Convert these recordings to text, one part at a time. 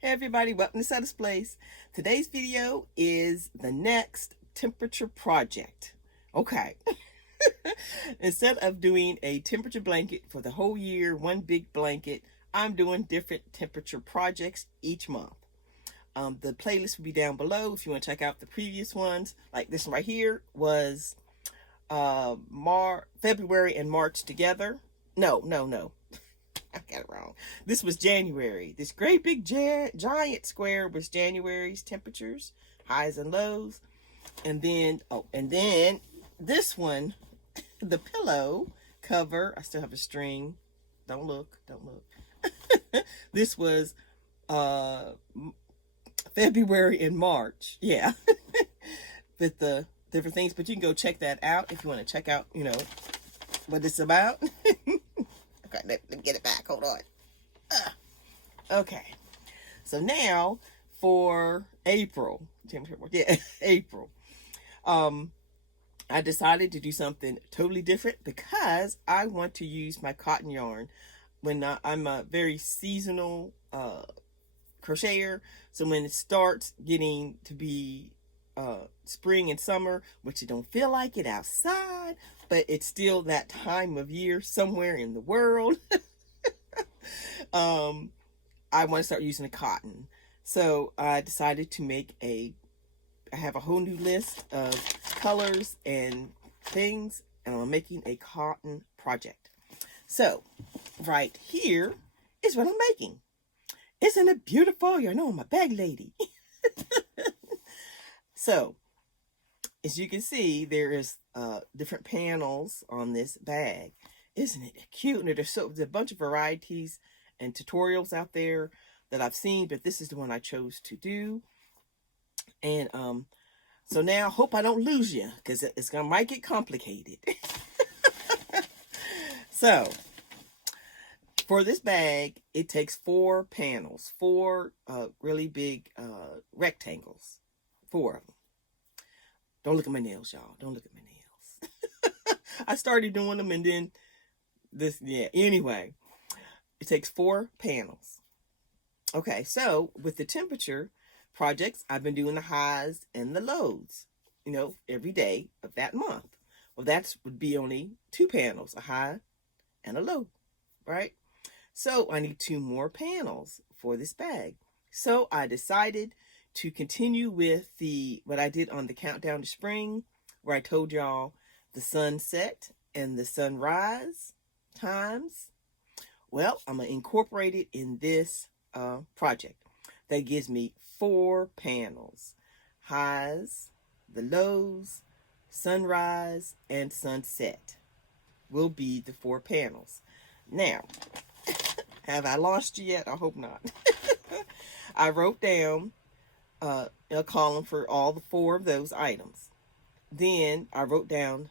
Hey everybody, welcome to Setta'S Place. Today's video is the next temperature project. Okay. Instead of doing a temperature blanket for the whole year, one big blanket, I'm doing different temperature projects each month. The playlist will be down below if you want to check out the previous ones. Like this one right here was February and March together. No. I got it wrong. This was January. This great big giant square was January's temperatures, highs and lows. And then, this one, the pillow cover, I still have a string. Don't look. This was February and March. Yeah. With the different things, but you can go check that out if you want to check out, what it's about. Okay, let me get it back. Hold on. Okay. So now for April. Yeah, April. I decided to do something totally different because I want to use my cotton yarn. When I'm a very seasonal crocheter, so when it starts getting to be spring and summer, which you don't feel like it outside, but it's still that time of year somewhere in the world. I want to start using the cotton. So I decided to make I have a whole new list of colors and things, and I'm making a cotton project. So right here is what I'm making. Isn't it beautiful? You know, I'm a bag lady. So, as you can see, there is different panels on this bag. Isn't it cute? And there's a bunch of varieties and tutorials out there that I've seen, but this is the one I chose to do. And so now, hope I don't lose you, because might get complicated. So, for this bag, it takes 4 panels, 4 really big rectangles, 4 of them. Don't look at my nails, y'all. Don't look at my nails. I started doing them and then anyway, it takes 4 panels. Okay, so with the temperature projects, I've been doing the highs and the lows, every day of that month. Well, that would be only 2 panels, a high and a low, right? So I need 2 more panels for this bag. So I decided to continue with what I did on the countdown to spring, where I told y'all the sunset and the sunrise times. Well, I'm going to incorporate it in this project. That gives me 4 panels. Highs, the lows, sunrise, and sunset will be the 4 panels. Now, have I lost you yet? I hope not. I wrote down a column for all the 4 of those items. Then I wrote down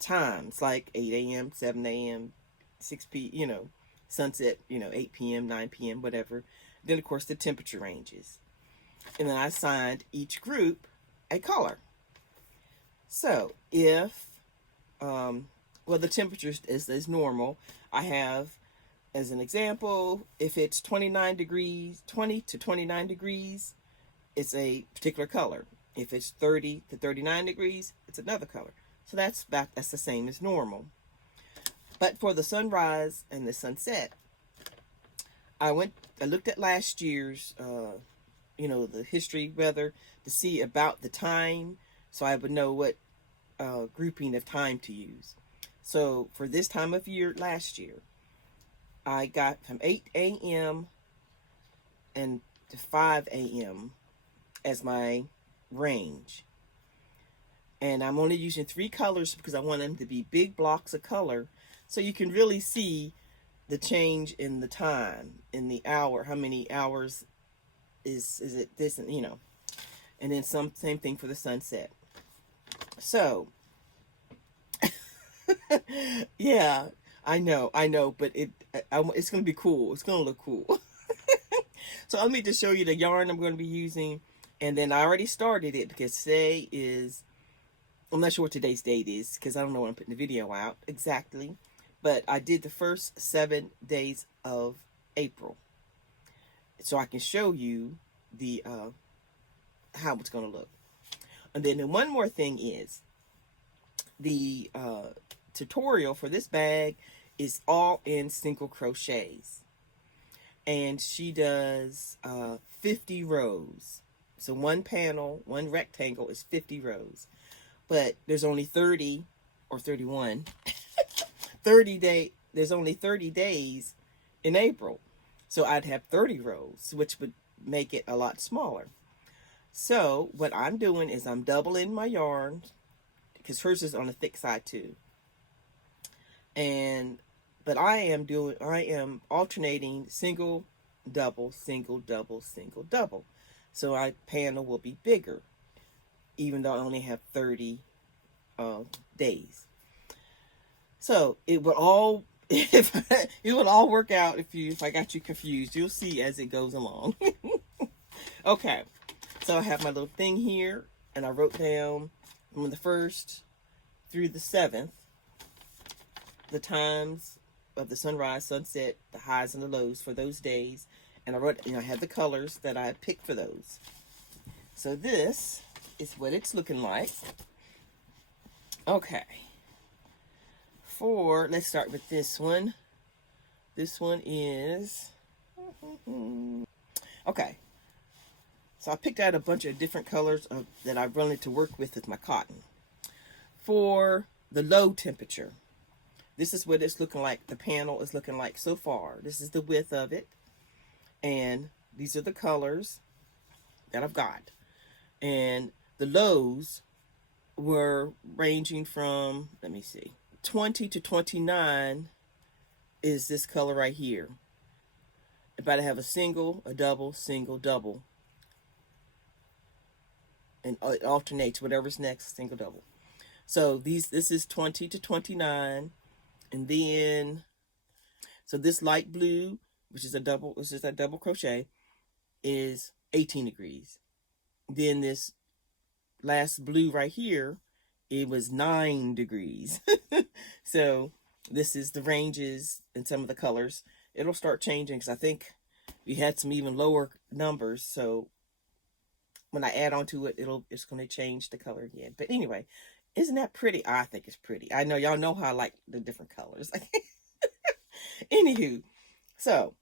times like 8 a.m., 7 a.m., 6 p.m., sunset, 8 p.m., 9 p.m., whatever. Then, of course, the temperature ranges. And then I assigned each group a color. So if, the temperature is normal, I have, as an example, if it's 20 to 29 degrees, it's a particular color. If it's 30 to 39 degrees, it's another color. So that's the same as normal. But for the sunrise and the sunset, I looked at last year's, the history weather to see about the time, so I would know what grouping of time to use. So for this time of year last year, I got from 8 a.m. and to 5 a.m. as my range. And I'm only using 3 colors because I want them to be big blocks of color, so you can really see the change in the time, in the hour, how many hours is it this, and and then same thing for the sunset. So yeah, I know, but it's going to be cool. It's going to look cool. So let me just show you the yarn I'm going to be using. And then I already started it because today is, I'm not sure what today's date is because I don't know when I'm putting the video out exactly. But I did the first 7 days of April. so I can show you the how it's going to look. And then one more thing is the tutorial for this bag is all in single crochets, and she does 50 rows. So one panel, one rectangle is 50 rows, but there's only 30 or 31 there's only 30 days in April, so I'd have 30 rows, which would make it a lot smaller. So what I'm doing is I'm doubling my yarn, because hers is on the thick side too. But I am alternating single, double, single, double, single, double. So my panel will be bigger, even though I only have 30 days. So it will all it will all work out if I got you confused. You'll see as it goes along. Okay. So I have my little thing here, and I wrote down from the 1st through the 7th the times of the sunrise, sunset, the highs and the lows for those days. And I wrote, I have the colors that I picked for those. So this is what it's looking like. Okay. Let's start with this one. This one is, okay. So I picked out a bunch of different colors that I wanted to work with my cotton. For the low temperature, this is what it's looking like. The panel is looking like so far. This is the width of it. And these are the colors that I've got. And the lows were ranging from, let me see, 20 to 29 is this color right here. If I have a single, a double, single, double. And it alternates, whatever's next, single, double. So this is 20 to 29. And then, so this light blue, which is a double crochet, is 18 degrees. Then this last blue right here, it was 9 degrees. So this is the ranges and some of the colors. It'll start changing because I think we had some even lower numbers. So when I add on to it, it's going to change the color again. But anyway, isn't that pretty? I think it's pretty. I know y'all know how I like the different colors. Anywho, so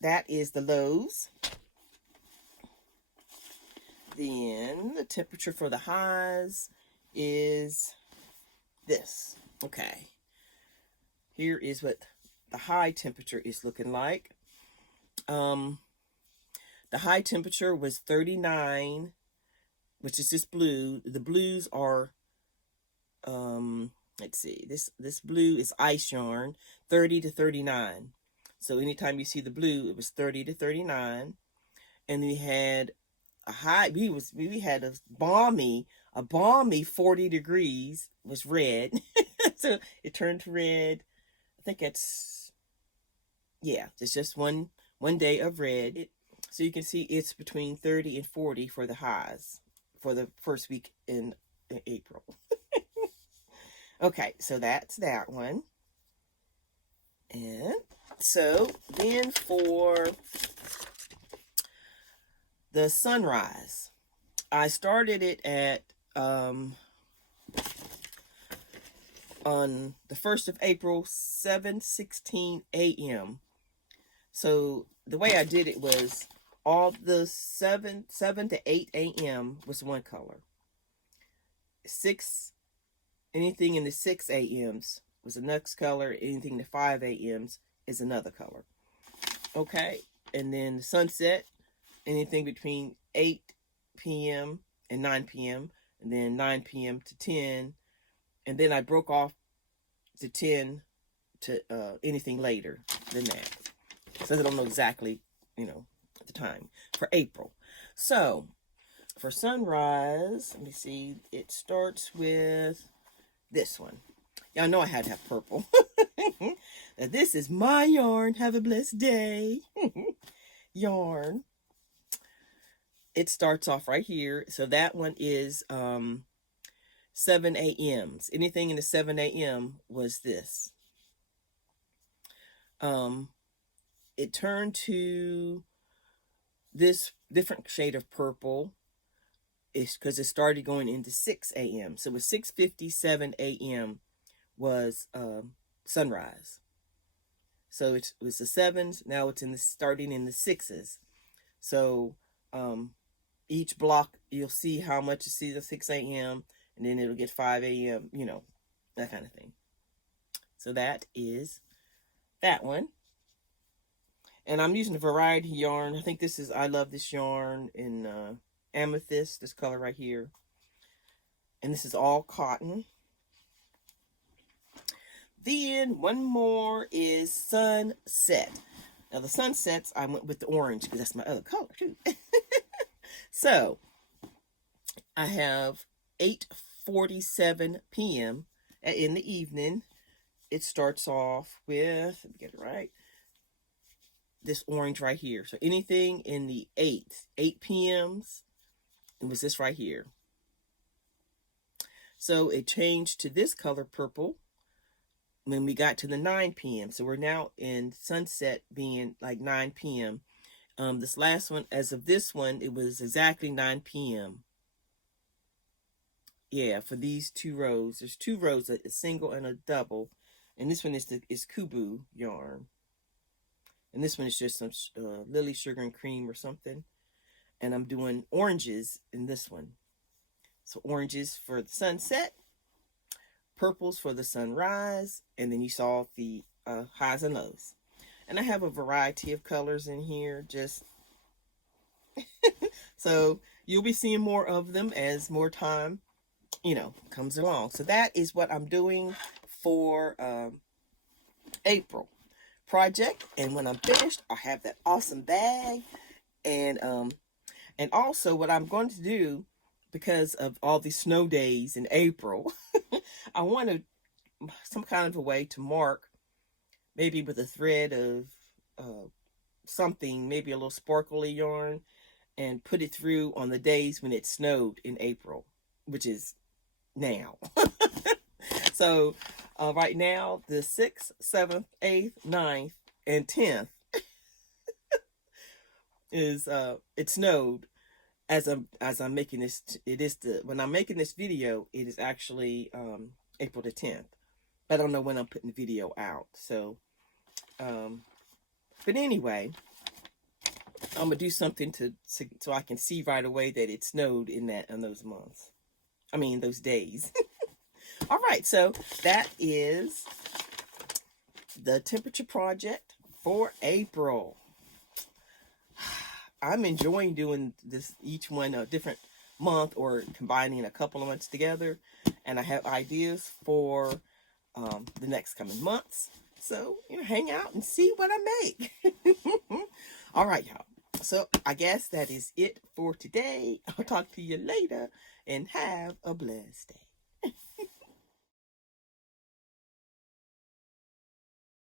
that is the lows. Then the temperature for the highs is this. Okay. Here is what the high temperature is looking like. The high temperature was 39, which is this blue. The blues are, let's see, this blue is ice yarn, 30 to 39. So anytime you see the blue, it was 30 to 39. And we had a high, we had a balmy 40 degrees was red. So it turned red. I think it's, yeah, it's just one day of red. So you can see it's between 30 and 40 for the highs for the first week in April. Okay, so that's that one. And so then for the sunrise, I started it at on the 1st of April, 7:16 a.m. So the way I did it was all the 7 to 8 a.m. was one color. Anything in the 6 a.m.s was the next color. Anything to 5 a.m.s is another color. Okay, and then the sunset, anything between 8 p.m. and 9 p.m. and then 9 p.m. to 10. And then I broke off to 10 to anything later than that. So I don't know exactly, at the time for April. So for sunrise, let me see, it starts with this one. Y'all know I had to have purple. Now this is my yarn. Have a blessed day. Yarn. It starts off right here. So that one is 7 a.m.s. Anything in the 7 a.m. was this. It turned to this different shade of purple is because it started going into 6 a.m. So it was 6:57 a.m. was sunrise. So it was the 7s. Now it's starting in the 6s. So each block you'll see how much you see the 6 a.m. and then it'll get 5 a.m. You know, that kind of thing. So that is that one. And I'm using a variety yarn. I think this is, I love this yarn in amethyst, this color right here. And this is all cotton. Then one more is Sunset. Now the Sunsets, I went with the orange because that's my other color too. So I have 8:47 p.m. in the evening. It starts off with, let me get it right, this orange right here. So anything in the 8 p.m.s, it was this right here. So it changed to this color purple when we got to the 9 p.m. So we're now in sunset being like 9 p.m. This last one, as of this one, it was exactly 9 p.m. Yeah, for these 2 rows. There's 2 rows, a single and a double. And this one is Kubu yarn. And this one is just some lily sugar and cream or something. And I'm doing oranges in this one. So oranges for the sunset, purples for the sunrise, and then you saw the highs and lows. And I have a variety of colors in here, just so you'll be seeing more of them as more time, you know, comes along. So that is what I'm doing for April project. And when I'm finished, I'll have that awesome bag. And also what I'm going to do, because of all these snow days in April, I want some kind of a way to mark, maybe with a thread of something, maybe a little sparkly yarn, and put it through on the days when it snowed in April, which is now. So right now, the 6th, 7th, 8th, 9th, and 10th is it snowed. As I'm making this, when I'm making this video, it is actually April the 10th. I don't know when I'm putting the video out. So, but anyway, I'm gonna do something so I can see right away that it snowed in those months. I mean those days. All right, so that is the temperature project for April. I'm enjoying doing this, each one a different month or combining a couple of months together. And I have ideas for the next coming months. So, you know, hang out and see what I make. All right, y'all. So I guess that is it for today. I'll talk to you later and have a blessed day.